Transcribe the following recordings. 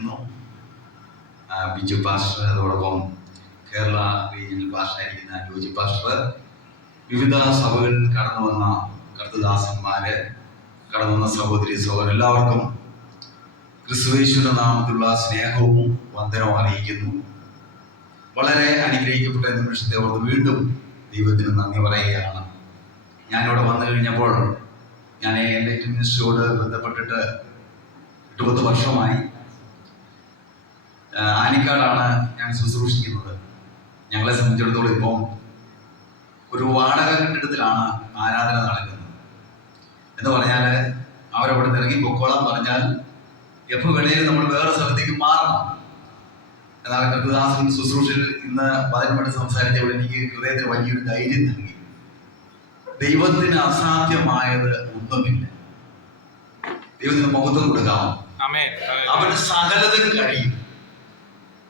അറിയിക്കുന്നു. ബിജു പാസ്റ്റർ, അതോടൊപ്പം Kerala regional പാസ്റ്ററായിരിക്കുന്ന Joji pastor, വിവിധ സഭകളിൽ കടന്നു വന്ന കർത്തദാസന്മാര്, കടന്നു വന്ന സഹോദരി സഹോദരൻ, എല്ലാവർക്കും ക്രിസ്തുയേശുവിന്റെ നാമത്തിലുള്ള സ്നേഹവും വന്ദനവും അറിയിക്കുന്നു. വളരെ അനുഗ്രഹിക്കപ്പെട്ട നിമിഷത്തെ ഓർത്ത് വീണ്ടും ദൈവത്തിന് നന്ദി പറയുകയാണ്. ഞാനിവിടെ വന്നു കഴിഞ്ഞപ്പോൾ ഞാൻ എൻലൈറ്റ് മിനിസ്ട്രിയോട് ബന്ധപ്പെട്ടിട്ട് 8-10 വർഷമായി. ആനിക്കാടാണ് ഞാൻ ശുശ്രൂഷിക്കുന്നത്. ഞങ്ങളെ സംബന്ധിച്ചിടത്തോളം ഇപ്പം ഒരു വാടക കെട്ടിടത്തിലാണ് ആരാധന നടക്കുന്നത്. എന്ന് പറഞ്ഞാൽ അവരവിടെ ഇറങ്ങി പൊക്കോളാൻ പറഞ്ഞാൽ എപ്പോൾ വേണേലും നമ്മൾ വേറെ സ്ഥലത്തേക്ക് മാറണം. എന്നാൽ കർത്തദാസൻ ശുശ്രൂഷയിൽ ഇന്ന് 10 മിനിറ്റ് സംസാരിച്ചപ്പോൾ എനിക്ക് ഹൃദയത്തിന് വലിയൊരു ധൈര്യം നൽകി. ദൈവത്തിന് അസാധ്യമായത് ഒന്നുമില്ല. ദൈവത്തിന് മഹത്വം കൊടുക്കാം. അവന് സകലതും കഴിയും.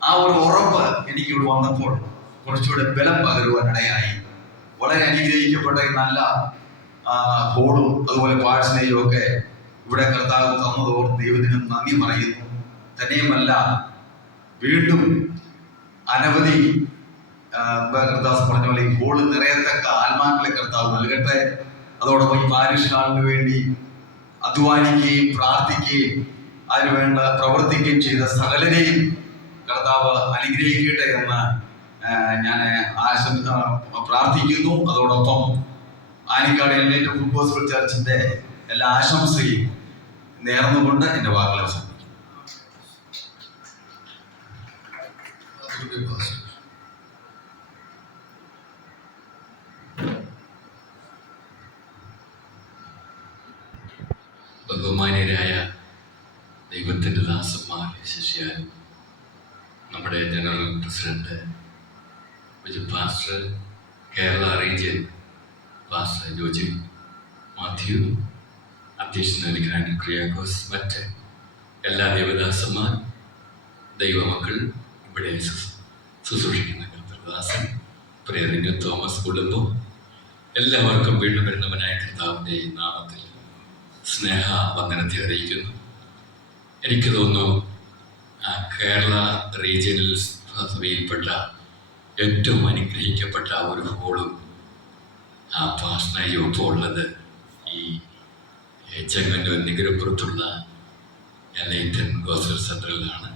ആ ഒരു ഉറപ്പ് എനിക്ക് ഇവിടെ വന്നപ്പോൾ കുറച്ചുകൂടെ ബലം പകരുവാൻ ഇടയായി. വളരെ അനുഗ്രഹിക്കപ്പെട്ട നല്ല ഹോളും അതുപോലെ പാഴ്സനെയും ഒക്കെ ഇവിടെ കർത്താവ് തന്നതോർത്ത് ദൈവത്തിന് നന്ദി പറയുന്നു. തന്നെയുമല്ല, വീണ്ടും അനവധി കർത്താവ് പറഞ്ഞ പോലെ ഈ ഹോള് നിറയത്തക്ക ആത്മാക്കളെ കർത്താവ് നൽകട്ടെ. അതോടൊപ്പം ഈ പാരിഷാളിന് വേണ്ടി അധ്വാനിക്കുകയും പ്രാർത്ഥിക്കുകയും അതിനുവേണ്ട പ്രവർത്തിക്കുകയും ചെയ്ത സകലരെയും കർത്താവ് അനുഗ്രഹിക്കട്ടെ എന്ന് ഞാൻ പ്രാർത്ഥിക്കുന്നു. അതോടൊപ്പം ആനിക്കാട് എൻലൈറ്റ് ഫുഡ് ഗോസ്പൽ ചർച്ചിന്റെ എല്ലാ ആശംസയും നേർന്നുകൊണ്ട് എന്റെ വാക്കുകൾ അവസാനിപ്പിക്കും. ബഹുമാന്യരായ ദൈവത്തിൻ്റെ ദാസന്മാർ, ശിഷ്യാൻ, നമ്മുടെ general president Biju pastor, Kerala region pastor Joji Mathew, അധ്യക്ഷനായിരിക്കുന്ന കുര്യാക്കോസ്, മറ്റ് എല്ലാ ദൈവദാസന്മാർ, ദൈവമക്കൾ, ഇവിടെ ശുശ്രൂഷിക്കുന്ന കർത്തദാസൻ, പ്രിയ തോമസ് കുടുംബം, എല്ലാവർക്കും വീണ്ടും വരുന്നവനായ കർത്താവിൻ്റെ നാമത്തിൽ സ്നേഹ വന്ദനത്തെ അറിയിക്കുന്നു. എനിക്ക് തോന്നുന്നു കേരള റീജിയണൽ സഭയിൽപ്പെട്ട ഏറ്റവും അനുഗ്രഹിക്കപ്പെട്ട ഒരു ഹോളും പാസ്റ്ററും ഇപ്പോൾ ഉള്ളത് ഈ ചെങ്ങന്നൂർ നികരപ്പുറത്തുള്ള എൻലൈറ്റ് ഗോസ്പൽ സെന്ററിലാണ്.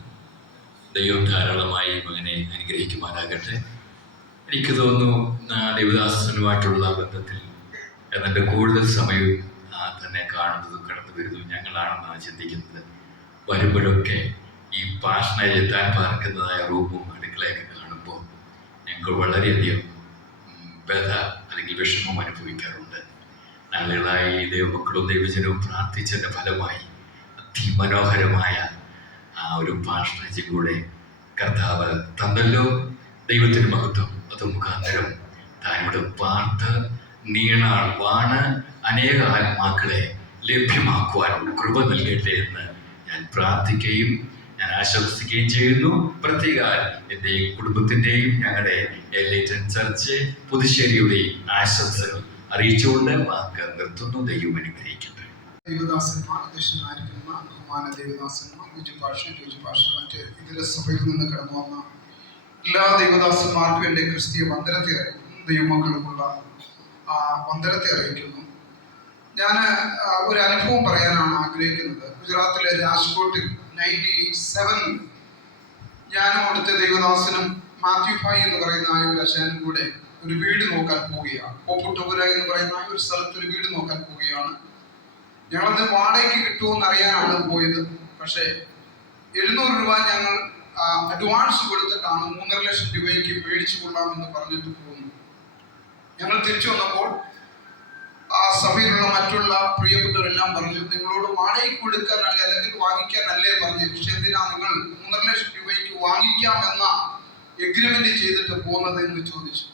ദൈവം ധാരാളമായി മകനെ അനുഗ്രഹിക്കുമാറാകട്ടെ. എനിക്ക് തോന്നുന്നു ദൈവദാസനുമായിട്ടുള്ള ബന്ധത്തിൽ എന്നിട്ട് കൂടുതൽ സമയവും തന്നെ കാണുന്നതും കടന്നു വരുന്നതും ഞങ്ങളാണെന്നാണ് ചിന്തിക്കുന്നത്. വരുമ്പോഴൊക്കെ ഈ പാഷനെ എത്താൻ പാർക്കുന്നതായ റൂമും അടുക്കളയൊക്കെ കാണുമ്പോൾ ഞങ്ങൾക്ക് വളരെയധികം വ്യഥ അല്ലെങ്കിൽ വിഷമം അനുഭവിക്കാറുണ്ട്. നാളുകളായി ദൈവമക്കളും ദൈവജനവും പ്രാർത്ഥിച്ചതിൻ്റെ ഫലമായി അതിമനോഹരമായ ആ ഒരു പാഷനെ കൂടെ കർത്താവ് തന്നല്ലോ. ദൈവത്തിന് മഹത്വം. അത് മുഖാന്തരം താനിവിടെ പാർത്ത് നീണാൾ വാണ് അനേക ആത്മാക്കളെ ലഭ്യമാക്കുവാൻ കൃപ നൽകട്ടെ എന്ന് ഞാൻ പ്രാർത്ഥിക്കുകയും ഞാൻ ആശംസിക്കുകയും ചെയ്യുന്നു. പ്രത്യേക എൻ്റെയും കുടുംബത്തിൻ്റെയും ഞങ്ങളുടെ എൻലൈറ്റ് ചർച്ച് പുതുശ്ശേരിയുടെയും ആശംസകൾ അറിയിച്ചുകൊണ്ട് വാക്ക് നിർത്തുന്നു. ദൈവം അനുഗ്രഹിക്കട്ടെ. ദൈവദാസന്മാർ, അധ്യക്ഷനായിരിക്കുന്ന ബഹുമാന ദൈവദാസന്മാർ, ജോജി പാസ്റ്റർ, മറ്റ് ഇതര സഭയിൽ നിന്ന് കടന്നു വന്ന എല്ലാ ദൈവദാസന്മാർക്കും എൻ്റെ ക്രിസ്തീയ വന്ദനത്തെ ദൈവമക്കളുമുള്ള വന്ദനത്തെ അറിയിക്കുന്നു. ഞാൻ ഒരു അനുഭവം പറയാനാണ് ആഗ്രഹിക്കുന്നത്. ഗുജറാത്തിലെ രാജ്കോട്ടിൽ 97 ഞാനും അവിടുത്തെ ദൈവദാസനും മാത്യു ഭായ് എന്ന് പറയുന്ന ആ ഒരു അച്ഛനും കൂടെ ഒരു വീട് നോക്കാൻ പോവുകയാണ്. പോപ്പുട്ടപുര എന്ന് പറയുന്ന ഒരു സ്ഥലത്ത് ഒരു വീട് നോക്കാൻ പോവുകയാണ്. ഞങ്ങളത് വാടകയ്ക്ക് കിട്ടുമെന്ന് അറിയാനാണ് പോയത്. പക്ഷേ 700 രൂപ ഞങ്ങൾ അഡ്വാൻസ് കൊടുത്തിട്ടാണ് 3.5 ലക്ഷം രൂപയ്ക്ക് മേടിച്ചു കൊള്ളാമെന്ന് പറഞ്ഞിട്ട് പോകുന്നു. ഞങ്ങൾ തിരിച്ചു വന്നപ്പോൾ ആ സഭയിലുള്ള മറ്റുള്ള പ്രിയപ്പെട്ടവരെല്ലാം പറഞ്ഞു, നിങ്ങളോട് വാടകയ്ക്ക് കൊടുക്കാനല്ലേ അല്ലെങ്കിൽ വാങ്ങിക്കാനല്ലേ പറഞ്ഞു, പക്ഷെ എന്തിനാ നിങ്ങൾ 3.5 ലക്ഷം രൂപയ്ക്ക് വാങ്ങിക്കാമെന്ന എഗ്രിമെന്റ് ചെയ്തിട്ട് പോകുന്നത് എന്ന് ചോദിച്ചു.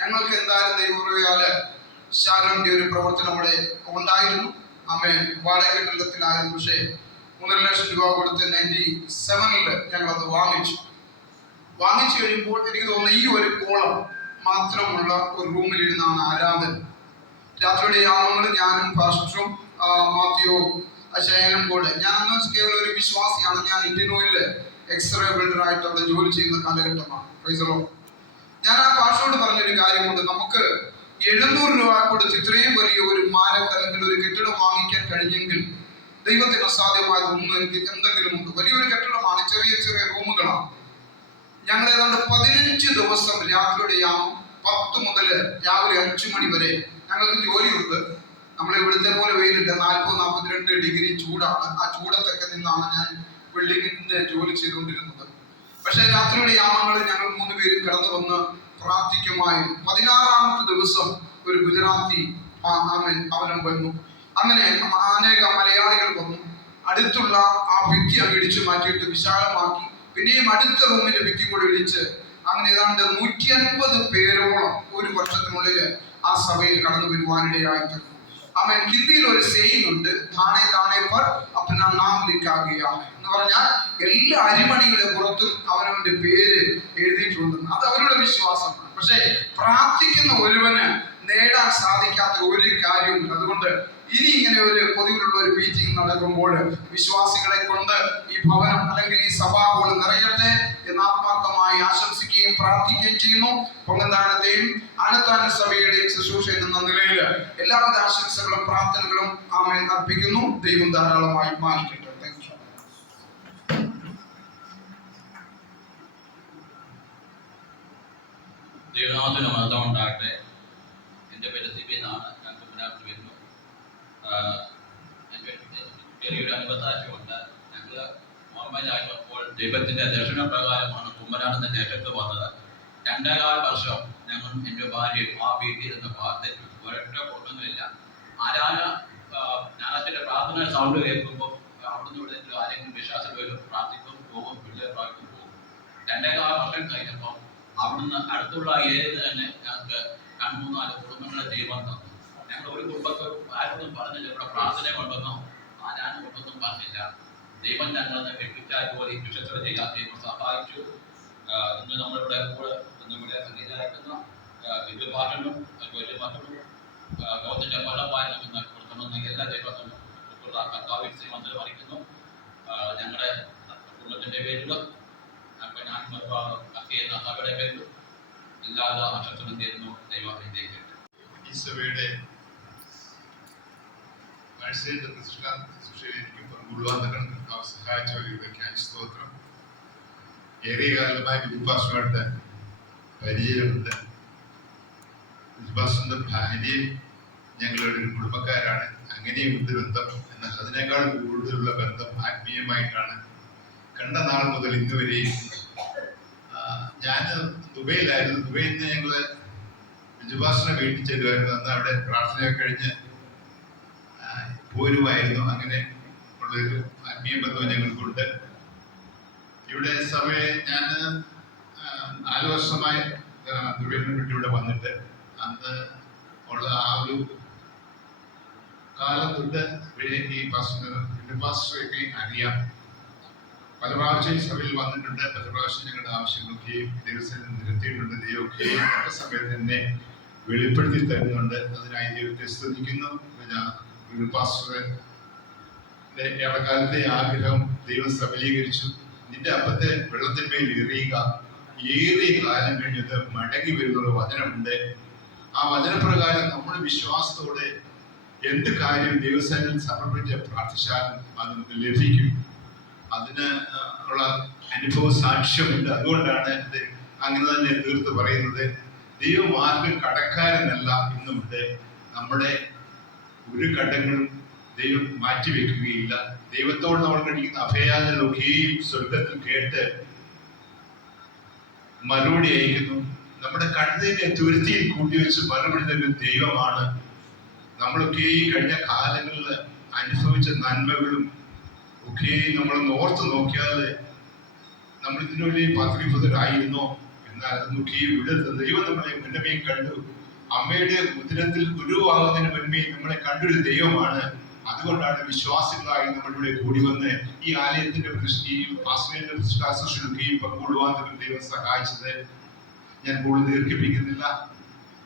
ഞങ്ങൾക്ക് എന്തായാലും ദൈവകൃപയാല് ശാരോന്റെ ഒരു പ്രവർത്തനം അവിടെ ഉണ്ടായിരുന്നു. വാടക കെട്ടിടത്തിലായിരുന്നു. പക്ഷേ 3.5 ലക്ഷം രൂപ കൊടുത്ത് 97 ഞങ്ങളത് വാങ്ങിച്ചു കഴിയുമ്പോൾ എനിക്ക് തോന്നുന്നു ഈ ഒരു കോളം മാത്രമുള്ള ഒരു റൂമിലിരുന്നാണ് ആരാധന. രാത്രിയുടെ യാമങ്ങൾ ഞാനും പാസ്റ്ററും മാത്യുവും ശയനം കൂടെ. ഞാൻ അന്ന് കേവലം ഒരു വിശ്വാസിയാണ്. ഞാൻ ഇന്ത്യൻ ഓയില് എക്സ്റേ ബിൽഡർ ആയിട്ട് അവിടെ ജോലി ചെയ്യുന്ന കാലഘട്ടമാണ്. ഞാൻ ആ പാഷോട് പറഞ്ഞൊരു കാര്യമുണ്ട്. നമുക്ക് 700 രൂപ കൊടുത്ത് ഇത്രയും വലിയ ഒരു മാരക് അല്ലെങ്കിൽ ഒരു കെട്ടിടം വാങ്ങിക്കാൻ കഴിഞ്ഞെങ്കിൽ ദൈവത്തിന് അസാധ്യമായ ഒന്നും എന്തെങ്കിലും ഉണ്ട്. വലിയൊരു കെട്ടിടമാണ്, ചെറിയ ചെറിയ റൂമുകളാണ്. ഞങ്ങൾ ഏതാണ്ട് 15 ദിവസം രാത്രിയുടെ 10 മുതൽ രാവിലെ 5 മണി വരെ ഞങ്ങൾക്ക് ജോലിയുണ്ട്. നമ്മൾ ഇവിടുത്തെ പോലെ വെയിലില്ല, 40-42 ഡിഗ്രി ചൂടാണ്. ആ ചൂടത്തൊക്കെ നിന്നാണ് ഞാൻ ബിൽഡിങ്ങിന്റെ ജോലി ചെയ്തുകൊണ്ടിരുന്നത്. പക്ഷെ രാത്രിയുടെ യാമങ്ങളിൽ ഞങ്ങൾ 3 പേരും കടന്നു വന്ന് പ്രാർത്ഥിക്കുമായിരുന്നു. 16-ാമത്തെ ദിവസം ഒരു ഗുജറാത്തി അവനും വന്നു. അങ്ങനെ അനേക മലയാളികൾ വന്നു. അടുത്തുള്ള ആ ഭിത്തി അങ്ങ് ഇടിച്ചു മാറ്റിയിട്ട് വിശാലമാക്കി. പിന്നെയും അടുത്ത റൂമിന്റെ ഭിത്തി കൂടെ ഇടിച്ച് അങ്ങനെ ഏതാണ്ട് 150 പേരോളം ഒരു വർഷത്തിനുള്ളിൽ ആ സഭയിൽ കടന്നു വരുവാനിടയായി തീർന്നു. ഹിന്ദിയിൽ ഒരു സെയിങ് ഉണ്ട്, താണേ താണേ പർ അപ്നാ നാം ലിഖാഗിയാണ് എന്ന് പറഞ്ഞാൽ എല്ലാ അരിമണിയുടെ പുറത്തും അവനവന്റെ പേര് എഴുതിയിട്ടുണ്ടെന്ന്. അത് അവരുടെ വിശ്വാസമാണ്. പക്ഷെ പ്രാർത്ഥിക്കുന്ന ഒരുവന് നേടാൻ സാധിക്കാത്ത ഒരു കാര്യവുമില്ല. അതുകൊണ്ട് ഇനി ഇങ്ങനെ ഒരു പൊതുവിലുള്ള ഒരു മീറ്റിംഗ് നടക്കുമ്പോൾ വിശ്വാസികളെ കൊണ്ട് ഈ ഭവനം അല്ലെങ്കിൽ ഈ സഭാ ഹോൾ നിറയട്ടെ എന്ന് ആത്മാർത്ഥമായി ആശംസിക്കുകയും പ്രാർത്ഥിക്കുകയും ചെയ്യുന്നു. പൊങ്ങന്താനത്തെയും ആനത്താന സഭയുടെയും ശുശ്രൂഷ എന്ന നിലയിൽ എല്ലാവിധ ആശംസകളും പ്രാർത്ഥനകളും ആമേൻ അർപ്പിക്കുന്നു. ദൈവം ധാരാളമായി മാനിക്കട്ടെ. ദൈവനാമത്തിന് മഹത്വം ഉണ്ടാകട്ടെ. എൻ്റെ പേര് സിബി എന്നാണ്. ഞാൻ കുമ്പനാട്ടിൽ വരുന്നു. എൻ്റെ ചെറിയൊരു അനുബദ്ധാശയുണ്ട്. ഞങ്ങൾ ഓർമ്മയിലായപ്പോൾ ദൈവത്തിൻ്റെ ദർശനപ്രകാരമാണ് കുമ്പനാടിൻ്റെ ദേശത്ത് വന്നത്. 2.25 വർഷം ഞങ്ങൾ എൻ്റെ ഭാര്യയും ആ വീട്ടിലിരുന്ന് പ്രാർത്ഥിച്ചു. ഒരൊറ്റ പൊട്ടൊന്നുമില്ല. ഞാനച്ഛൻ്റെ പ്രാർത്ഥന സൗണ്ട് കേൾക്കുമ്പോൾ അവിടുന്ന് ഇവിടെ ആരെങ്കിലും വിശ്വാസം വരും, പ്രാർത്ഥിക്കും, പോകും, പിള്ളേർ പ്രാർത്ഥിക്കും, പോകും. 2.25 വർഷം കഴിഞ്ഞപ്പോൾ അവിടുന്ന് അടുത്തുള്ള ഏരിയയിൽ തന്നെ ഞങ്ങൾക്ക് 3-4 കുടുംബങ്ങളെ ദൈവം തന്നു. ഞങ്ങൾ ഒരു കുടുംബത്തിൽ ആരോടും പറഞ്ഞില്ല ഇവിടെ പ്രാർത്ഥന കൊണ്ടെന്നോ ഞാൻ കൊണ്ടൊന്നും പറഞ്ഞില്ല. ദൈവം ഞങ്ങളെ വെട്ടിച്ചാൽ പോലെ വിശ്വസത ചെയ്യാൻ ദൈവം സഹായിച്ചു. ഇന്ന് നമ്മളിവിടെ കൂടെ നമ്മുടെ സംഗീതമാക്കുന്ന വലിയ പാട്ടനും വലിയ മക്കളും ലോകത്തിന്റെ ഫലമായി നമുക്ക് കൊടുക്കണമെന്ന് എല്ലാ ദൈവത്തിനും കർത്താവിൽ ശ്രീമന്ത്രം അറിയിക്കുന്നു. ഞങ്ങളുടെ കുടുംബത്തിന്റെ പേരിലും ഞാൻ ചെയ്യുന്ന സഭയുടെ പേരിലും ഇല്ലാതെ അക്ഷരം തീരുന്നു. ദൈവം ഈ സഭയുടെ ശുശ്രൂഷയിലേക്കും പങ്കുകൊള്ളുവാൻ സഹായിച്ചവരുടെ സ്തോത്രം. ഏറിയ കാലമായി വിജുപാസുമായിട്ട് പരിചയമുണ്ട്. വിജുപാസിന്റെ ഭാര്യയും ഞങ്ങളുടെ ഒരു കുടുംബക്കാരാണ്. അങ്ങനെയുണ്ട് ബന്ധം. എന്നാൽ അതിനേക്കാൾ കൂടുതലുള്ള ബന്ധം ആത്മീയമായിട്ടാണ്. കണ്ട നാൾ മുതൽ ഇന്ന് വരെയും. ഞാൻ ദുബൈയിലായിരുന്നു. ദുബൈയിൽ നിന്ന് ഞങ്ങള് വിജുപാസിനെ വീട്ടിൽ ചെല്ലുമായിരുന്നു. അന്ന് അവിടെ പ്രാർത്ഥനയൊക്കെ കഴിഞ്ഞ് പോരുമായിരുന്നു. അങ്ങനെ ഉള്ളൊരു ആത്മീയ ബന്ധം ഞങ്ങൾക്കുണ്ട്. ഇവിടെ സഭയെ ഞാൻ 4 വർഷമായി ദുബൈയിൽ നിന്ന് ഇവിടെ വന്നിട്ട് അന്ന് ഉള്ള ആ ഒരു കാലം തൊട്ട് ഈ പാസ്റ്ററൊക്കെ അറിയാം. പല പ്രാവശ്യം സഭയിൽ വന്നിട്ടുണ്ട്. പല പ്രാവശ്യം ഞങ്ങളുടെ ആവശ്യങ്ങളൊക്കെയും ദൈവത്തിൽ നിരത്തിയിട്ടുണ്ട്. ദൈവമൊക്കെയും ഒക്കെ സമയത്ത് തന്നെ വെളിപ്പെടുത്തി തരുന്നുണ്ട്. അതിനായി ദൈവത്തെ സ്തുതിക്കുന്നു. പാസ്റ്ററുടെ ഇടക്കാലത്തെ ആഗ്രഹം ദൈവം സബലീകരിച്ചു. നിന്റെ അപ്പത്തെ വെള്ളത്തിന്മേൽ എറിയുക, ഏറിയ കാലം കഴിഞ്ഞത് മടങ്ങി വരുന്നുള്ള വചനമുണ്ട്. ആ വചനപ്രകാരം നമ്മുടെ വിശ്വാസത്തോടെ എന്ത് കാര്യം ദൈവസേനയിൽ സമർപ്പിച്ച് പ്രാർത്ഥിച്ചാലും അത് നമുക്ക് ലഭിക്കും. അതിന് ഉള്ള അനുഭവ സാക്ഷ്യമുണ്ട്. അതുകൊണ്ടാണ് അങ്ങനെ തന്നെ തീർത്ത് പറയുന്നത്. ദൈവമാർഗം കടക്കാരെന്നല്ല ഇന്നുമുണ്ട്. നമ്മുടെ ഒരു കടങ്ങളും ദൈവം മാറ്റിവെക്കുകയില്ല. ദൈവത്തോട് നമ്മൾ കഴിക്കുന്ന അഭയാചനൊക്കെയും സ്വർഗത്തിൽ കേട്ട് മറുപടി അയക്കുന്നു. നമ്മുടെ കണ്ണീരിനെ തുരുത്തിയിൽ കൂട്ടിവെച്ച് മറുപടി തരുന്ന ദൈവമാണ്. നമ്മളൊക്കെ ഈ കഴിഞ്ഞ കാലങ്ങളിൽ അനുഭവിച്ച നന്മകളും ഒക്കെ നമ്മളൊന്ന് ഓർത്ത് നോക്കിയാൽ നമ്മൾ ഇതിനുള്ളിൽ പത്രിഭുതരായിരുന്നോ എന്നാൽ അതൊക്കെ വിടുന്നത് ദൈവം നമ്മളെ മുന്നമേ കണ്ടു. അമ്മയുടെ ഉദരത്തിൽ ഗുരുവാകുന്നതിന് മുൻപേ നമ്മളെ കണ്ടൊരു ദൈവമാണ്. അതുകൊണ്ടാണ് വിശ്വാസികളായി നമ്മളിവിടെ കൂടി വന്ന് ഈ ആലയത്തിന്റെ ശുശ്രൂഷയും പങ്കുകൊള്ളുവാൻ ദൈവം സഹായിച്ചത്. ഞാൻ കൂടുതൽ ദീർഘിപ്പിക്കുന്നില്ല.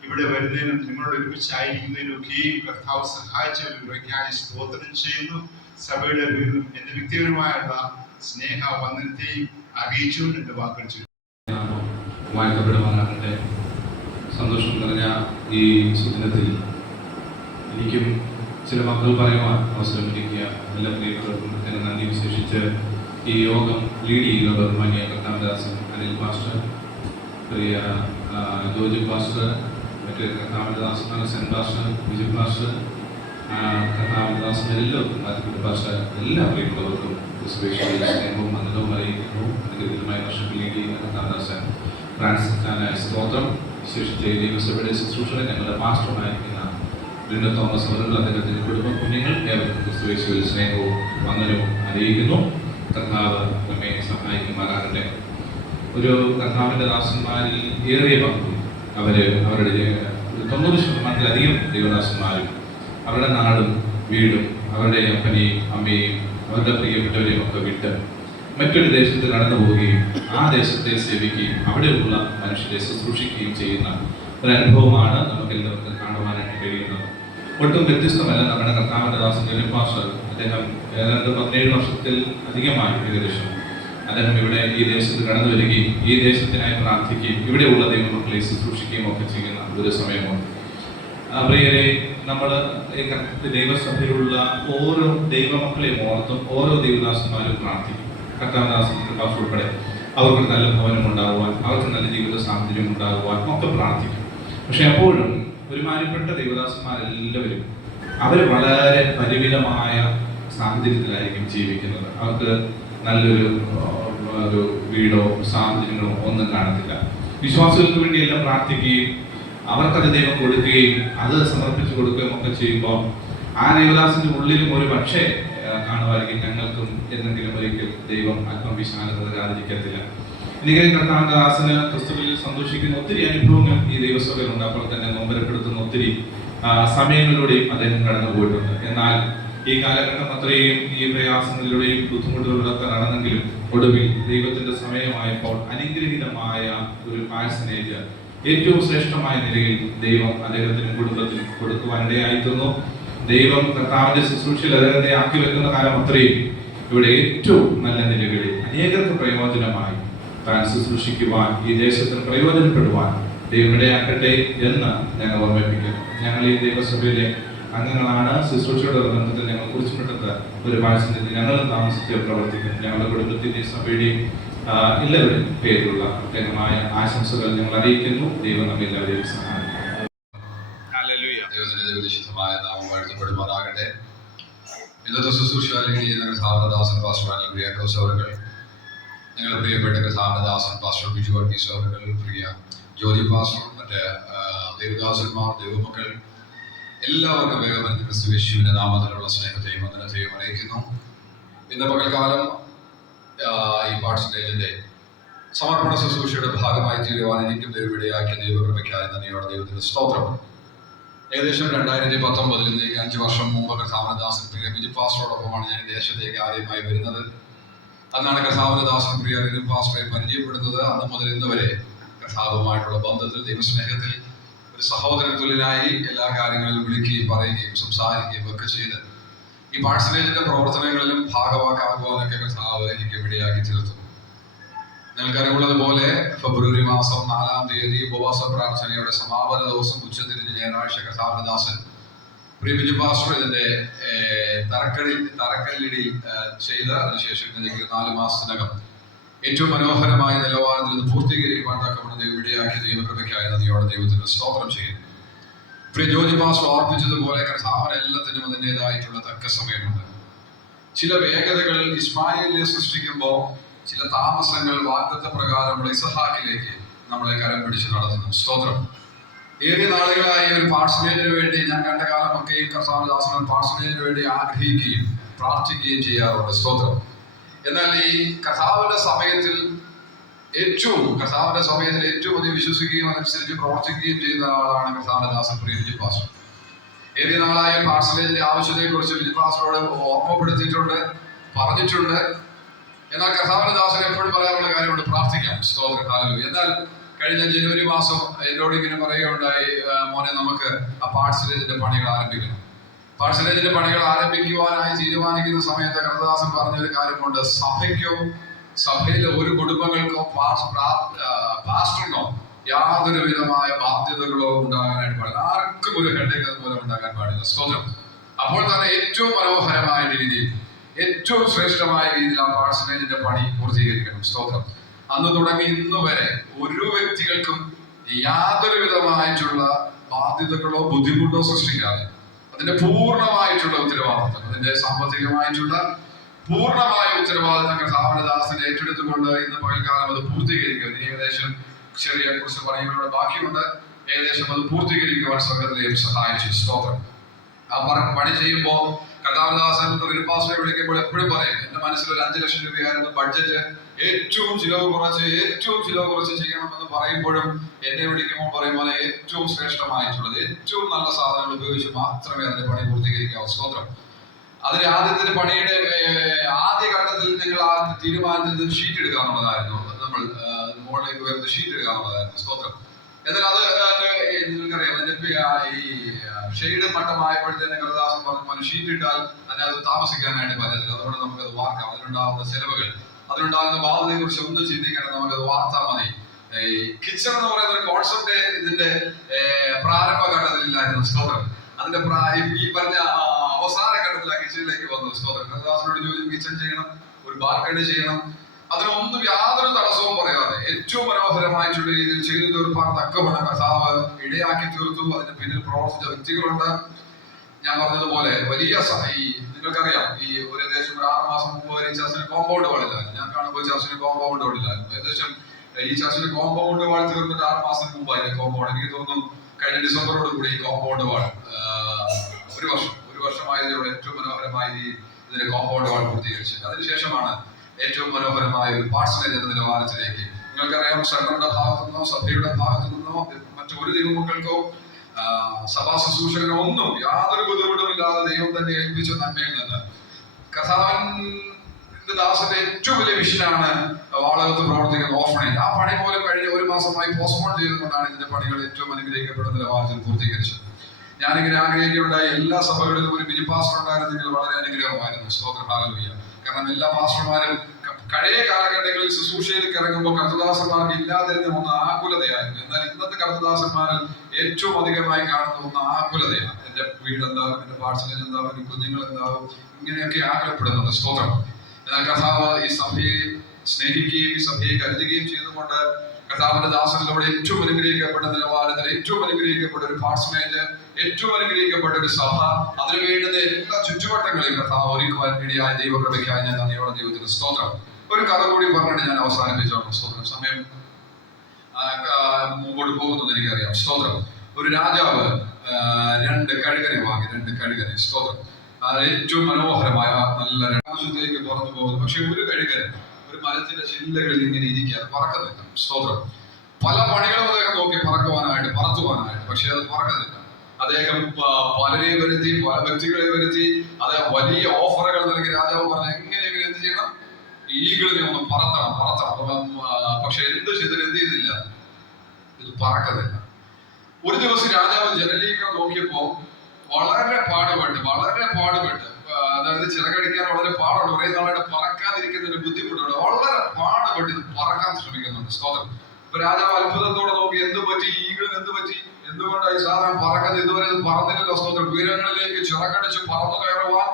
ഇവിടെ വരുന്നതിനും നിങ്ങളോട് ഒരുമിച്ചായിരിക്കുന്നതിനും ഒക്കെയും കർത്താവ് സഹായിച്ചവരുമായി സ്തോത്രം ചെയ്യുന്നു. സഭയുടെ പേരിലും എൻ്റെ വ്യക്തിപരമായുള്ള സ്നേഹ വന്ദനത്തെയും അറിയിച്ചുകൊണ്ട് എൻ്റെ വാക്കുകൾ ചുരുക്കി. വാഴ്ത്തപ്പെടുവാനാകട്ടെ. സന്തോഷം നിറഞ്ഞ ഈ സുദിനത്തിൽ എനിക്കും ചില വാക്കുകൾ പറയുവാൻ അവസരം ലഭിക്കുക. എല്ലാ പ്രിയപ്പെട്ടവർക്കും നന്ദി വിശേഷിച്ച് ഈ യോഗം ലീഡ് ചെയ്യുന്ന ബഹുമാന്യ കർത്താമദാസൻ അനിൽ പാസ്റ്റർ, പ്രിയ ജോജി പാസ്റ്റർ, മറ്റ് കർത്താമദാസൻ സെൻ പാസ്റ്റർ, വിജയ് പാസ്റ്റർ, കർത്താമദാസൻ എല്ലാവർക്കും മാത്യു പാസ്റ്റർ, എല്ലാ പ്രിയപ്പെട്ടവർക്കും സ്നേഹവും വന്ദനവും അറിയിക്കുന്നു. അനുഗ്രഹീതമായ വർഷത്തിൽ ലീഡ് ചെയ്യുന്ന കർത്താമദാസൻ ഫ്രാൻസിസ് സ്തോത്രം. വിശേഷിച്ച് ദൈവസഭയുടെ ശുശ്രൂഷകൻ ഞങ്ങളുടെ പാസ്റ്ററുമായിരിക്കുന്ന ലിൻഡോ തോമസ് അവരുടെ അദ്ദേഹത്തിൻ്റെ കുടുംബം കുഞ്ഞുങ്ങൾ ഏവർക്കും ക്രിസ്തുയേശുവിൽ സ്നേഹവും വന്ദനവും അറിയിക്കുന്നു. കർത്താവ് നമ്മെ സഹായിക്കുമാറാകട്ടെ. ഒരു കർത്താവിൻ്റെ ദാസന്മാരിൽ ഏറിയ പങ്കും അവരുടെ 90% ദൈവദാസന്മാരും അവരുടെ നാടും വീടും അവരുടെ അപ്പനെയും അമ്മയെയും അവരുടെ പ്രിയപ്പെട്ടവരെയും ഒക്കെ വിട്ട് മറ്റൊരു ദേശത്ത് കടന്നു പോവുകയും ആ ദേശത്തെ സേവിക്കുകയും അവിടെയുള്ള മനുഷ്യരെ ശുശ്രൂഷിക്കുകയും ചെയ്യുന്ന ഒരു അനുഭവമാണ് നമുക്ക് എല്ലാവർക്കും കാണുവാനായിട്ട് കഴിയുന്നത്. ഒട്ടും വ്യത്യസ്തമല്ല നമ്മുടെ കർത്താവിൻ്റെ ദാസൻ ജോജി പാസ്റ്റർ. അദ്ദേഹം ഏതാണ്ട് 17 വർഷത്തിൽ അധികമായി ഏകദേശം അദ്ദേഹം ഇവിടെ ഈ ദേശത്ത് കടന്നു വരികയും ഈ ദേശത്തിനായി പ്രാർത്ഥിക്കുകയും ഇവിടെയുള്ള ദൈവമക്കളെ ശുശ്രൂഷിക്കുകയും ഒക്കെ ചെയ്യുന്ന ഒരു സമയമാണ്. പ്രിയരെ, നമ്മൾ ദൈവസഭയിലുള്ള ഓരോ ദൈവമക്കളെയും ഓർത്തും ഓരോ ദൈവദാസന്മാരും പ്രാർത്ഥിക്കും. കർത്താവദാസൻ പാസ്റ്റർ ഉൾപ്പെടെ അവർക്ക് നല്ല ഭവനം ഉണ്ടാകുവാൻ, അവർക്ക് നല്ല ജീവിത സാഹചര്യം ഉണ്ടാകുവാൻ ഒക്കെ പ്രാർത്ഥിക്കും. പക്ഷെ അപ്പോഴും ഒരുമാതിരിപ്പെട്ട ദൈവദാസന്മാരെല്ലാവരും അവർ വളരെ പരിമിതമായ സാഹചര്യത്തിലായിരിക്കും ജീവിക്കുന്നത്. അവർക്ക് നല്ലൊരു വീടോ സാഹചര്യങ്ങളോ ഒന്നും കാണത്തില്ല. വിശ്വാസികൾക്ക് വേണ്ടി എല്ലാം പ്രാർത്ഥിക്കുകയും അവർക്കത് ദൈവം കൊടുക്കുകയും അത് സമർപ്പിച്ചു കൊടുക്കുകയും ഒക്കെ ചെയ്യുമ്പോൾ ആ ദൈവദാസന്റെ ഉള്ളിലും ഒരു പക്ഷേ കാണുമായിരിക്കും ഞങ്ങൾക്കും എന്തെങ്കിലും ഒരിക്കൽ ദൈവം അല്പം വിശാലത തരാതിരിക്കത്തില്ല. എനിക്ക് കർത്താവിന്റെ ദാസന് ക്രിസ്തുവിൽ സന്തോഷിക്കുന്ന ഒത്തിരി അനുഭവങ്ങൾ ഈ ദൈവസഭയിലുണ്ട്. അപ്പോൾ തന്നെ നൊമ്പരപ്പെടുത്തുന്ന ഒത്തിരി സമയങ്ങളിലൂടെയും അദ്ദേഹം കടന്നു പോയിട്ടുണ്ട്. എന്നാൽ ഈ കാലഘട്ടം അത്രയും ഈ പ്രയാസങ്ങളിലൂടെയും ബുദ്ധിമുട്ടുകളിലൊക്കെ നടന്നെങ്കിലും ഒടുവിൽ ദൈവത്തിന്റെ സമയമായപ്പോൾ അനുഗ്രഹീതമായ ഒരു പാഴ്സനേജ് ഏറ്റവും ശ്രേഷ്ഠമായ നിലയിൽ ദൈവം അദ്ദേഹത്തിനും കുടുംബത്തിനും കൊടുക്കുവാനിടയായിത്തീർന്നു. ദൈവം കർത്താവിന്റെ ശുശ്രൂഷയിൽ അദ്ദേഹത്തെ ആക്കി വെക്കുന്ന കാലം അത്രയും ഇവിടെ ഏറ്റവും നല്ല നിലകളിൽ അനേകർക്ക് പ്രയോജനമായി താൻ ശുശ്രൂഷിക്കുവാൻ, ഈ ദേശത്തിന് പ്രയോജനപ്പെടുവാൻ ദൈവം ഇടയാക്കട്ടെ എന്ന് ഞാൻ ഓർമ്മിപ്പിക്കുന്നു. ഞങ്ങൾ ഈ ദൈവസഭയിലെ അംഗങ്ങളാണ്. ശുശ്രൂഷയുടെ ബന്ധത്തിൽ ഞങ്ങൾ കുറിച്ചിട്ടത് ഒരു പാഴ്സനത്തിൽ ഞങ്ങളും താമസിച്ച് പ്രവർത്തിക്കുന്നു. ഞങ്ങളുടെ കുടുംബത്തിൻ്റെയും സഭയുടെയും എല്ലാവരുടെയും പേരിലുള്ള പ്രത്യേകമായ ആശംസകൾ ഞങ്ങൾ അറിയിക്കുന്നു. ദൈവം നമ്മെ എല്ലാവരെയും സഹായിക്കും. ദൈവത്തിന്റെ വിശുദ്ധമായ നാമം വാഴ്ത്തപ്പെടുമാറാകട്ടെ. ഇന്നത്തെ ശുശ്രൂഷയിൽ ചെയ്യുന്ന സാവനദാസൻ പാസ്റ്റർ പ്രിയാക്കോസ് അവர்கள், ഞങ്ങളുടെ പ്രിയപ്പെട്ട സാവനദാസൻ പാസ്റ്റർ ബിജു വർഗീസ് അവர்கள், പ്രിയ ജോജി പാസ്റ്റർ, മറ്റ് ദേവദാസന്മാർ, ദൈവമക്കൾ എല്ലാവർക്കും വേഗം ക്രിസ്തുയേശുവിന്റെ നാമത്തിലുള്ള സ്നേഹത്തെയും വന്ദനത്തെയും അറിയിക്കുന്നു. ഇന്ന് പകൽക്കാലം ഈ പാർട്സനേജിന്റെ സമർപ്പണ ശുശ്രൂഷയുടെ ഭാഗമായി തീരുവാൻ എനിക്കും ദൈവവിടയാക്കിയ ദൈവകൃപയ്ക്കായി നന്ദിയോടെ ദൈവത്തിന്റെ സ്തോത്രം. ഏകദേശം 2019 ഇന്നേക്ക് 5 വർഷം മുമ്പ് കർത്താവിനദാസൻ പ്രിയ വിജയ് പാസ്റ്ററോടൊപ്പമാണ് ഞാൻ ഈ ദേശത്തേക്ക് ആദ്യമായി വരുന്നത്. അന്നാണ് കർത്താവിനദാസൻ പ്രിയ വിജയ് പാസ്റ്ററെ പരിചയപ്പെടുന്നത്. അന്ന് മുതൽ ഇന്ന് വരെ കർത്താവുമായിട്ടുള്ള ബന്ധത്തിൽ, ദൈവസ്നേഹത്തിൽ ഒരു സഹോദര തുല്യനായി എല്ലാ കാര്യങ്ങളിലും വിളിക്കുകയും പറയുകയും സംസാരിക്കുകയും ഒക്കെ ചെയ്ത് ഈ പാഴ്സനേജിന്റെ പ്രവർത്തനങ്ങളിലും ഭാഗവാക്കാകുവാനൊക്കെ കർത്താവ് എനിക്ക് ഇവിടെയാക്കി തീർത്തു. നിങ്ങൾക്കറിവുള്ളതുപോലെ ഫെബ്രുവരി മാസം 4-ാം തീയതി ഉപവാസ പ്രാർത്ഥനയുടെ സമാപന ദിവസം ഉച്ചതിരിഞ്ഞ് ഞായറാഴ്ച കർത്താവിനദാസൻ പ്രിയ ബിജു പാസ്റ്റർ ഇതിന്റെ തറക്കല്ലിടി ചെയ്ത് അതിനുശേഷം ഇതിലേക്ക് 4 മാസത്തിനകം ഏറ്റവും മനോഹരമായ നിലവാരത്തിൽ ഇത് പൂർത്തീകരിക്കുവാൻ തക്കവണ്ണം ദൈവം ഇടയാക്കിയ ദൈവകൃപയ്ക്കായി നന്ദിയോടെ ദൈവത്തിന് സ്തോത്രം ചെയ്യുന്നു. പ്രിയ ജോജി പാസ്റ്റർ ഓർപ്പിച്ചതുപോലെ കർത്താവിന് എല്ലാത്തിനും അതിൻ്റെതായിട്ടുള്ള തക്ക സമയമുണ്ട്. ചില വേഗതകൾ ഇസ്മായിലിനെ സൃഷ്ടിക്കുമ്പോൾ ചില താമസങ്ങൾ വാഗ്ദത്ത പ്രകാരമുള്ള ഇസഹാക്കിലേക്ക് നമ്മളെ കരം പിടിച്ച് നടത്തുന്നു. സ്തോത്രം. ഏറിയ നാളുകളായി ഒരു പാർസനേജിന് വേണ്ടി ഞാൻ കണ്ട കാലമൊക്കെയും കർത്താവിനദാസൻ പാർസനേജിന് വേണ്ടി ആഗ്രഹിക്കുകയും പ്രാർത്ഥിക്കുകയും ചെയ്യാറുണ്ട്. സ്തോത്രം. എന്നാൽ ഈ കർത്താവിന്റെ സമയത്തിൽ ഏറ്റവും അധികം വിശ്വസിക്കുകയും അതനുസരിച്ച് പ്രവർത്തിക്കുകയും ചെയ്യുന്ന ആളാണ് കർത്താവിനദാസൻ പ്രിയ വിജയ് പാസ്റ്റർ. ഏറിയ നാളായ പാർസനേജിന്റെ ആവശ്യത്തെക്കുറിച്ച് വിജയ് പാസ്റ്ററോട് ഓർമ്മപ്പെടുത്തിയിട്ടുണ്ട്, പറഞ്ഞിട്ടുണ്ട്. എന്നാൽ കർത്താവിനദാസൻ എപ്പോഴും പറയാനുള്ള കാര്യമുണ്ട്, പ്രാർത്ഥിക്കാം. സ്തോത്രം. ഹല്ലേലൂയ. എന്നാൽ കഴിഞ്ഞ ജനുവരി മാസം എന്നോട് ഇങ്ങനെ പറയുകയുണ്ടായി, മോനെ നമുക്ക് ആ പാർട്സനേജിന്റെ പണികൾ ആരംഭിക്കണം. പാഴ്സനേജിന്റെ പണികൾ ആരംഭിക്കുവാനായി തീരുമാനിക്കുന്ന സമയത്ത് കർത്തദാസൻ പറഞ്ഞൊരു കാര്യമുണ്ട്. സഭയ്ക്കോ സഭയിലെ ഒരു കുടുംബങ്ങൾക്കോ പാസ്റ്ററിനോ യാതൊരു വിധമായ ബാധ്യതകളോ ഉണ്ടാകാനായിട്ട് പാടില്ല. ആർക്കും ഒരു ഹെഡേക്ക് അതുപോലെ ഉണ്ടാകാൻ പാടില്ല. സ്തോത്രം. അപ്പോൾ തന്നെ ഏറ്റവും മനോഹരമായ രീതിയിൽ, ഏറ്റവും ശ്രേഷ്ഠമായ രീതിയിൽ ആ പാഴ്സനേജിന്റെ പണി പൂർത്തീകരിക്കണം. സ്തോത്രം. അന്ന് തുടങ്ങി ഇന്ന് വരെ ഒരു വ്യക്തികൾക്കും യാതൊരു വിധമായിട്ടുള്ള ബാധ്യതകളോ ബുദ്ധിമുട്ടോ സൃഷ്ടിക്കാതെ അതിന്റെ പൂർണ്ണമായിട്ടുള്ള ഉത്തരവാദിത്തം, അതിന്റെ സാമ്പത്തികമായിട്ടുള്ള പൂർണ്ണമായ ഉത്തരവാദിത്തം കർത്താവിന്റെ ഏറ്റെടുത്തുകൊണ്ട് ഇന്ന് പകൽക്കാലം അത് പൂർത്തീകരിക്കുക. ഇനി ഏകദേശം ചെറിയ കുറച്ച് പണികളുടെ ബാക്കിയുണ്ട്. ഏകദേശം അത് പൂർത്തീകരിക്കുവാൻ സ്വർഗത്തിലെയും സഹായിച്ചു. സ്തോത്രം. ആ പണി ചെയ്യുമ്പോൾ കർത്താവദാസൻ വിരുപ്പാസിനെ വിളിക്കുമ്പോൾ എപ്പോഴും പറയും, എന്റെ മനസ്സിൽ ഒരു 5 ലക്ഷം രൂപയായിരുന്നു ബഡ്ജറ്റ്, ഏറ്റവും ചിലവ് കുറച്ച് ചെയ്യണമെന്ന് പറയുമ്പോഴും എന്നെ വിളിക്കുമ്പോൾ പറയും പോലെ ഏറ്റവും ശ്രേഷ്ഠമായിട്ടുള്ളത്, ഏറ്റവും നല്ല സാധനങ്ങൾ ഉപയോഗിച്ച് മാത്രമേ അതിന്റെ പണി പൂർത്തീകരിക്കാവൂ. സ്തോത്രം. അതിന് ആദ്യത്തിന്റെ പണിയുടെ ആദ്യ ഘട്ടത്തിൽ നിങ്ങൾ തീരുമാനിച്ചത് ഷീറ്റ് എടുക്കുക എന്നുള്ളതായിരുന്നു. നമ്മൾ മുകളിലേക്ക് വരുന്ന ഷീറ്റ് എടുക്കുക എന്നുള്ളതായിരുന്നു. സ്തോത്രം. എന്നാൽ അത് നിങ്ങൾക്കറിയാം, അതിന്റെ ഈ ഷെയ്ഡ് മട്ടമായപ്പോഴത്തേന് കർത്തദാസൻ പറഞ്ഞു ഷീറ്റ് ഇട്ടാൽ അതിനകത്ത് താമസിക്കാനായിട്ട് പറ്റത്തില്ല, അതുകൊണ്ട് നമുക്കത് വാർക്കാം. അതിനുണ്ടാകുന്ന ചെലവുകൾ, അതിനുണ്ടാകുന്ന ബാധ്യതയെ കുറിച്ച് ഒന്നും ചിന്തിക്കണം, നമുക്കത് വാർത്താൽ മതി. ഈ കിച്ചൺ എന്ന് പറയുന്ന ഒരു കോൺസെപ്റ്റ് ഇതിന്റെ പ്രാരംഭ ഘട്ടത്തിലില്ലായിരുന്നു. സ്തോത്രം. അതിന്റെ ഈ പറഞ്ഞ അവസാന ഘട്ടത്തിലാണ് കിച്ചണിലേക്ക് വന്നത്. സ്തോത്രം. കർത്തദാസനോട് ചോദിച്ചു, കിച്ചൺ ചെയ്യണം, ഒരു ബാൽക്കണി ചെയ്യണം, അതിനൊന്നും യാതൊരു തടസ്സവും പറയാതെ ഏറ്റവും മനോഹരമായിട്ടുള്ള രീതിയിൽ ചെയ്തു തീർപ്പാൻ തക്കവണ്ണം കർത്താവ് ഇടയാക്കി തീർത്തു. അതിന് പിന്നിൽ പ്രവർത്തിച്ച വ്യക്തികളുണ്ട്. ഞാൻ പറഞ്ഞതുപോലെ വലിയ നിങ്ങൾക്കറിയാം, ഈ ഏകദേശം ഒരു 6 മാസം മുമ്പ് വരെ ഈ ചർച്ചിന് കോമ്പൗണ്ട് വാളില്ലായിരുന്നു. ഞാൻ കാണുമ്പോൾ ചർച്ചിന് കോമ്പൗണ്ട് വാളില്ലായിരുന്നു. ഏകദേശം ഈ ചർച്ചിന് കോമ്പൗണ്ട് വാൾ തീർന്നിട്ട് 6 മാസം മുമ്പായിരുന്നു കോമ്പൗണ്ട്. എനിക്ക് തോന്നുന്നു കഴിഞ്ഞ ഡിസംബറോട് കൂടി ഈ കോമ്പൗണ്ട് വാൾ ഒരു വർഷമായതോടെ ഏറ്റവും മനോഹരമായി ഇതിന്റെ കോമ്പൗണ്ട് വാൾ പൂർത്തീകരിച്ചത്. അതിനുശേഷമാണ് ഏറ്റവും മനോഹരമായ ഒരു പാഴ്സനേജ് എന്ന നിലവാരത്തിലേക്ക്. നിങ്ങൾക്കറിയാം, സെൻട്രലിന്റെ ഭാഗത്തു നിന്നോ സഭയുടെ ഭാഗത്തു നിന്നോ മറ്റൊരു ദൈവമക്കൾക്കോ സഭാ ശുശ്രൂഷകനോ ഒന്നും യാതൊരു ബുദ്ധിമുട്ടുമില്ലാതെ ദൈവം തന്നെ ഏൽപ്പിച്ച നന്മയിൽ നിന്ന് കർത്താവിന്റെ ദാസന്റെ ഏറ്റവും വലിയ വിഷനാണ് വാളകത്ത് പ്രവർത്തിക്കുന്ന ഓഫണേജ്. ആ പണി പോലും കഴിഞ്ഞ 1 മാസമായി പോസ്റ്റ്പോൺ ചെയ്തുകൊണ്ടാണ് ഇതിന്റെ പണികൾ ഏറ്റവും അനുഗ്രഹിക്കപ്പെടുന്ന നിലവാരത്തിൽ പൂർത്തീകരിച്ചത്. ഞാനിങ്ങനെ ആഗ്രഹിക്കുകയുണ്ടായി, എല്ലാ സഭകളിലും ഒരു മിനി പാസ്റ്റർ ഉണ്ടായിരുന്നെങ്കിൽ വളരെ അനുഗ്രഹമായിരുന്നു. സ്തോത്രം. ഹല്ലേലൂയ. കാരണം എല്ലാ പാസ്റ്റർമാരും പഴയ കാലഘട്ടങ്ങളിൽ ശുശ്രൂഷയിലേക്ക് ഇറങ്ങുമ്പോൾ കർത്തദാസന്മാർക്ക് ഇല്ലാതിരുന്ന ഒന്ന് ആകുലതയായിരുന്നു. എന്നാൽ ഇന്നത്തെ കർത്തദാസന്മാരിൽ ഏറ്റവും അധികമായി കാണുന്ന ഒന്ന് ആകുലതയാണ്. എന്റെ വീട് എന്താവും, എന്റെ പാഴ്സനേജ് എന്താവും, എന്റെ കുഞ്ഞുങ്ങൾ എന്താവും, ഇങ്ങനെയൊക്കെ ആകുലപ്പെടുന്നുണ്ട്. സ്തോത്രം. എന്നാൽ കർത്താവ് ഈ സഭയെ സ്നേഹിക്കുകയും ഈ സഭയെ കരുതുകയും ചെയ്തുകൊണ്ട് കർത്താവിന്റെ ദാസനിലൂടെ ഏറ്റവും അനുഗ്രഹിക്കപ്പെട്ട നിലവാരത്തിൽ ഏറ്റവും അനുഗ്രഹിക്കപ്പെട്ട ഒരു പാഴ്സനേജ്, ഏറ്റവും അനുഗ്രഹിക്കപ്പെട്ട ഒരു സഭ, അതിനു വേണ്ടുന്ന എല്ലാ ചുറ്റുവട്ടങ്ങളെയും കർത്താവ് ഒരുക്കുവാൻ വേണ്ടിയായ ദൈവകൃപയ്ക്കായി ഞാൻ നന്ദിയോടെ ദൈവത്തിന് സ്തോത്രം. ഒരു കഥ കൂടി പറഞ്ഞിട്ട് ഞാൻ അവസാനിപ്പിച്ചോളാം. സ്തോത്രം. സമയം മുമ്പോട്ട് പോകുന്നത് എനിക്കറിയാം. സ്തോത്രം. ഒരു രാജാവ് 2 കഴുകനെ വാങ്ങി, 2 കഴുകനെ. സ്തോത്രം. ഏറ്റവും മനോഹരമായ നല്ല ആകാശത്തേക്ക് പറന്നു പോകുന്നു. പക്ഷെ ഒരു കഴുകൻ ഒരു മരത്തിന്റെ ചില്ലകളിൽ ഇങ്ങനെ ഇരിക്കാതെ പറക്കുന്നില്ല. സ്തോത്രം. പല പണികളും അദ്ദേഹം നോക്കി പറത്തുവാനായിട്ട്, പക്ഷെ അത് പറക്കുന്നില്ല. അദ്ദേഹം പലരെയും വരുത്തി, പല വ്യക്തികളെ വരുത്തി, അത് വലിയ ഓഫറുകൾ നൽകി. രാജാവ് പറഞ്ഞ എങ്ങനെയെങ്കിലും എന്ത് ചെയ്യണം, ഈഗിളിനെ ഒന്ന് പറത്തണം. പക്ഷെ എന്ത് ചെയ്തിട്ട് എന്ത് ചെയ്യുന്നില്ല, ഇത് പറക്കുന്നില്ല. ഒരു ദിവസം രാജാവ് ജനലിലേക്ക് നോക്കിയപ്പോ വളരെ പാടുപെട്ട്, അതായത് ചിറകടിക്കാൻ വളരെ പാടുണ്ട്, കുറേ നാളായിട്ട് പറക്കാതിരിക്കുന്ന ഒരു ബുദ്ധിമുട്ടുണ്ട്, വളരെ പാടുപെട്ട് ഇത് പറക്കാൻ ശ്രമിക്കുന്നുണ്ട്. സ്തോത്രം. ഇപ്പൊ രാജാവ് അത്ഭുതത്തോടെ നോക്കി, എന്ത് പറ്റി, ഈഗിളിന് എന്ത് പറ്റി, എന്തുകൊണ്ടാണ് ഈ സാധനം പറക്കുന്നത്, ഇതുവരെ ഇത് പറന്നില്ലല്ലോ. സ്തോത്രം. ഉയരങ്ങളിലേക്ക് ചിറകടിച്ച് പറന്നു കയറുവാൻ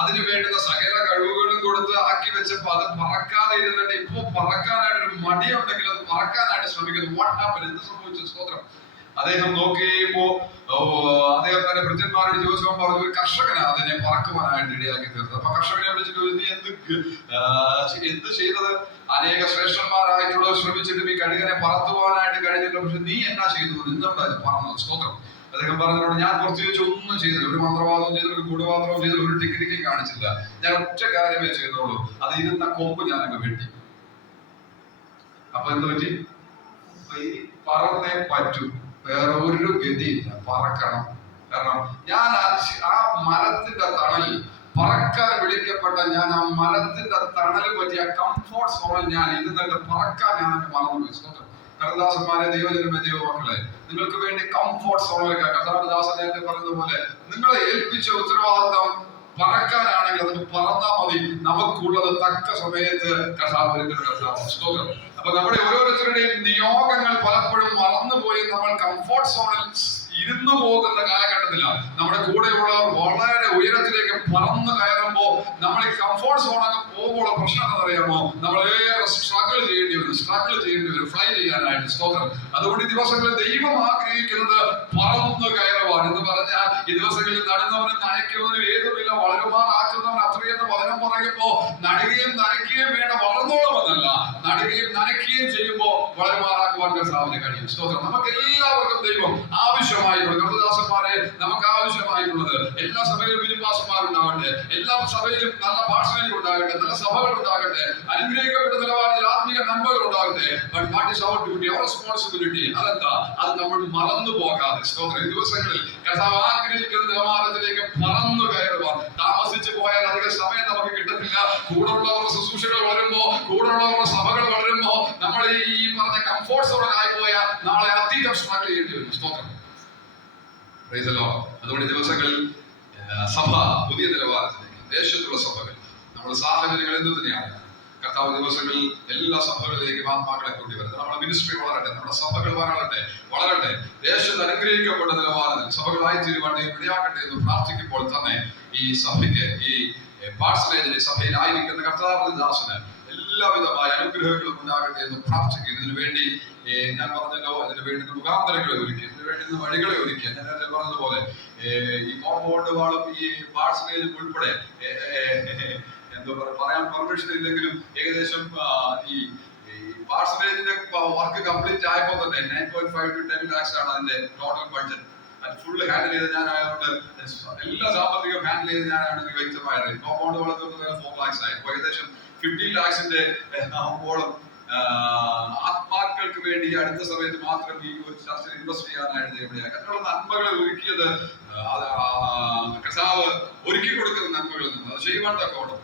അതിനു വേണ്ടുന്ന സകല കഴിവുകളും കൊടുത്ത് ആക്കി വെച്ചപ്പോ അത് പറക്കാതെ ഇരുന്നിട്ട് ഇപ്പൊ പറക്കാനായിട്ടൊരു മടിയുണ്ടെങ്കിൽ അത് പറക്കാനായിട്ട് ശ്രമിക്കുന്നു. വാട്ട് ഹാപ്പൻ, എന്ത് സംഭവിച്ചു? സ്തോത്രം. അദ്ദേഹം നോക്കിയപ്പോ അദ്ദേഹം തന്നെ ഭൃത്യന്മാരോട് ചോദിച്ചപ്പോൾ പറഞ്ഞു, ഒരു കർഷകനാണ് അതിനെ പറക്കുവാനായിട്ട് ഇടയാക്കി തീർത്തത്. അപ്പൊ കർഷകനെ വിളിച്ചിട്ട് നീ എന്ത് ചെയ്തത്? അനേക ശ്രേഷ്ഠന്മാരായിട്ടുള്ളവർ ശ്രമിച്ചിട്ടും ഈ കഴുകനെ പറത്തുവാനായിട്ട് കഴിഞ്ഞില്ല, പക്ഷെ നീ എന്നാ ചെയ്തു? എന്തുകൊണ്ടാണ് പറഞ്ഞത്? സ്തോത്രം. അദ്ദേഹം പറഞ്ഞോട്, ഞാൻ പ്രത്യേകിച്ച് ഒന്നും ചെയ്തില്ല, ഒരു മന്ത്രവാദവും ചെയ്തില്ല, ഒരു ഗൂഢവാദവും ചെയ്തില്ല, ഒരു ടിക്കറ്റിക്കും കാണിച്ചില്ല. ഞാൻ ഒറ്റ കാര്യമേ ചെയ്തോളൂ, അത് ഇരുന്ന കൊമ്പ് ഞാൻ അങ്ങ് വെട്ടി. അപ്പൊ എന്ത് പറ്റി? പറന്നേ പറ്റൂ, വേറെ ഒരു ഗതിയില്ല, പറക്കണം. കാരണം ഞാൻ ആ മരത്തിന്റെ തണലിൽ പറക്കാൻ വിളിക്കപ്പെട്ട ഞാൻ ആ മരത്തിന്റെ തണൽ പറ്റിയ കംഫോർട്ട് സോണിൽ ഞാൻ ഇരുന്നിട്ട് പറക്കാൻ ഞാൻ മറന്നുപോയി. കർത്താദാസന്മാരെ, ദൈവജനമേ, ദൈവമക്കളെ, നിങ്ങൾക്ക് വേണ്ടി കംഫോർട്ട് സോൺ വെക്കാം. കർത്താവിന്റെ ദാസൻ നേരത്തെ പറഞ്ഞതുപോലെ നിങ്ങളെ ഏൽപ്പിച്ച ഉത്തരവാദിത്തം പറക്കാനാണെങ്കിൽ അത് പറന്നാ മതി. നമുക്കുള്ളത് തക്ക സമയത്ത് കർത്താവ്. അപ്പൊ നമ്മുടെ ഓരോരുത്തരുടെയും നിയോഗങ്ങൾ പലപ്പോഴും മറന്നുപോയി നമ്മൾ കംഫോർട്ട് സോണിൽ ഇരുന്നു പോകുന്ന കാലഘട്ടത്തിലാണ്. നമ്മുടെ കൂടെയുള്ളവർ വളരെ ഉയരത്തിലേക്ക് പറന്ന് കയറുമ്പോ നമ്മൾ ഈ കംഫോർട്ട് സോൺ അങ്ങ് പോകുമ്പോൾ പ്രശ്നം എന്താണെന്നറിയാമോ? നമ്മൾ ഏറെ സ്ട്രഗിൾ ചെയ്യേണ്ടി വരും ഫ്ലൈ ചെയ്യാനായിട്ട്. സ്തോത്രം. അതുകൊണ്ട് ഈ ദിവസങ്ങളിൽ ദൈവം ആഗ്രഹിക്കുന്നത് പറന്ന് കയറുവാൻ എന്ന് പറഞ്ഞാൽ ഈ ദിവസങ്ങളിൽ നടുന്നവനും നനയ്ക്കുന്നവനും ഏതുമില്ല, വളരുമാറാക്കുന്നവൻ അത്രയെന്ന് വചനം പറയുമ്പോ നടുകയും നനയ്ക്കുകയും വേണ്ട, വളർന്നോളുമെന്നല്ല, നടുകയും നനയ്ക്കുകയും ചെയ്യുമ്പോ വളരുമാറാക്കുവാൻ കർത്താവിന് കഴിയും. സ്തോത്രം. നമുക്ക് എല്ലാവർക്കും ദൈവം ആവശ്യമായിട്ടുള്ളത്, കർത്തദാസന്മാരെ, നമുക്ക് ആവശ്യമായിട്ടുള്ളത് എല്ലാ സഭയിലും വിരുപ്പാസന്മാരുണ്ടാകട്ടെ, എല്ലാ സഭയിലും നല്ല ഭാഷകൾ ഉണ്ടാകട്ടെ, നല്ല സഭകൾ ഉണ്ടാകട്ടെ, അനുഗ്രഹിക്കപ്പെട്ട നിലവാരത്തിൽ ആത്മീയ നന്മകൾ ഉണ്ടാകട്ടെ. But what is our duty, our responsibility? അതെന്താ? അത് നമ്മൾ മറന്നു പോകാതെ. സ്തോത്രം. ഈ ദിവസങ്ങളിൽ കർത്താവ് ആഗ്രഹിക്കുന്ന നിലവാരത്തിലേക്ക് പറന്നു കയറുവാൻ താമസിച്ചു പോയാൽ അധിക സമയം നമുക്ക് കിട്ടത്തില്ല. കൂടെയുള്ളവരുടെ ശുശ്രൂഷകൾ വളരുമ്പോ, കൂടെയുള്ളവരുടെ സഭകൾ വളരുമ്പോ നമ്മൾ ഈ പറഞ്ഞ കംഫോർട്ട് സോണിലായി പോയാൽ നാളെ അധികം സ്ട്രഗിൾ ചെയ്യേണ്ടി വരും. സ്തോത്രം. അതുകൊണ്ട് ഈ ദിവസങ്ങളിൽ സഭ പുതിയ നിലവാരത്തിലേക്ക്, ദേശത്തുള്ള സഭകൾ, നമ്മുടെ സാഹചര്യങ്ങൾ എന്തു തന്നെയാണ്, കർത്താവ് ദിവസങ്ങളിൽ എല്ലാ സഭകളിലേക്കും ആത്മാക്കളെ കൊണ്ടുവരുന്നത്. നമ്മുടെ മിനിസ്ട്രി വളരട്ടെ, നമ്മുടെ സഭകൾ വളരട്ടെ, ദേശത്ത് അനുഗ്രഹിക്കപ്പെട്ട നിലവാരത്തിൽ സഭകളായി തീരുവാൻ ഇടയാക്കട്ടെ എന്ന് പ്രാർത്ഥിക്കുമ്പോൾ തന്നെ ഈ സഭയ്ക്ക്, ഈ പാർസലേജിലെ സഭയിലായിരിക്കുന്ന കർത്താവിന്റെ ദാസന് എല്ലാവിധമായ അനുഗ്രഹങ്ങളും ഉണ്ടാകട്ടെ എന്ന് പ്രാർത്ഥിക്കുന്നു. ഇതിനു വേണ്ടി ഞാൻ പറഞ്ഞല്ലോ, അതിന് വേണ്ടുന്ന മുഖാന്തരങ്ങളെ ഒരുക്കി, ഇതിനു വേണ്ടുന്ന വഴികളെ ഒരുക്കി. ഞാൻ നേരത്തെ പറഞ്ഞതുപോലെ ഈ കോമ്പൗണ്ട് വാളും ഈ പാർസലേജും ഉൾപ്പെടെ എന്താ പറയാൻ പെർമിഷൻ ഇല്ലെങ്കിലും ഏകദേശം ഈ പാർസലേജിന്റെ വർക്ക് കംപ്ലീറ്റ് ആയപ്പോ തന്നെ 9.5 to 10 lakhs ആണ് അതിന്റെ ടോട്ടൽ ബഡ്ജറ്റ്. അത് ഫുള്ള് ഹാൻഡിൽ ചെയ്ത് ഞാനായതുകൊണ്ട് എല്ലാ സാമ്പത്തികം ഹാൻഡിൽ ചെയ്ത് ഞാനാണ് വ്യക്തമായത്. കോമ്പൗണ്ട് വളർത്തുന്നത് 4 lakhs ആയി. ഏകദേശം 15 lakhsന്റെ ആകുമ്പോഴും ആത്മാക്കൾക്ക് വേണ്ടി അടുത്ത സമയത്ത് മാത്രം ഈ ഒരു ചർച്ചയിൽ ഇൻവെസ്റ്റ് ചെയ്യാനായിട്ട് എവിടെയാണ് അങ്ങനെയുള്ള നന്മകളെ ഒരുക്കിയത്. കർത്താവ് ഒരുക്കി കൊടുക്കുന്ന നന്മകളിൽ നിന്ന് അത് ചെയ്യുവാൻ തക്കോണം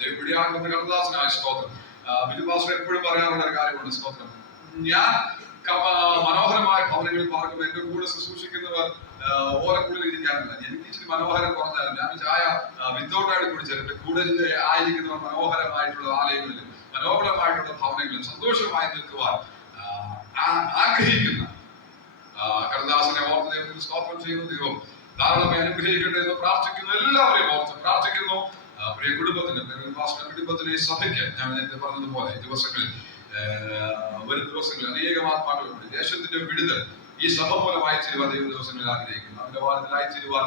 ദൈവം ഇടയാക്കുന്ന കർത്താവിനായ സ്തോത്രം. ബിജുപാസ്റ്റർ എപ്പോഴും പറയാറുള്ള ഒരു കാര്യമുണ്ട്. സ്തോത്രം. ഞാൻ മനോഹരമായ ഭവനങ്ങളിൽ പാർക്കുമ്പോൾ എന്റെ കൂടെ ശുശ്രൂഷിക്കുന്നവർ ഓരക്കുള്ളിൽ ഇരിക്കാറില്ല. എനിക്ക് ഇച്ചിരി മനോഹരം കുറഞ്ഞാലും ഞാൻ ചായ വിത്തൗട്ടായിട്ട് കുടിച്ചാൽ എന്റെ കൂടെ ആയിരിക്കുന്നവർ മനോഹരമായിട്ടുള്ള ആലയങ്ങളിലും മനോഹരമായിട്ടുള്ള ഭവനങ്ങളിലും സന്തോഷമായി നിൽക്കുവാൻ ആഗ്രഹിക്കുന്ന കർത്താവിനെ ഓർത്ത് ദൈവത്തിന് സ്തോത്രം ചെയ്യുന്ന ദൈവം ധാരാളമായി അനുഗ്രഹിക്കട്ടെ എന്ന് പ്രാർത്ഥിക്കുന്നു. എല്ലാവരെയും ഓർത്ത് പ്രാർത്ഥിക്കുന്നു. പ്രിയ കുടുംബത്തിന് സഭയ്ക്ക് ഞാൻ നേരത്തെ പറഞ്ഞതുപോലെ ദിവസങ്ങളിൽ വരും ദിവസങ്ങളിൽ അനേകം ആത്മാക്കളുണ്ട്. ദേശത്തിന്റെ വിടുതൽ ഈ സഭ മൂലമായി ചെയ്യുവാൻ ദൈവ ദിവസങ്ങളിൽ ആഗ്രഹിക്കുന്നു. അതിന്റെ വാരത്തിലായി ചെയ്യുവാൻ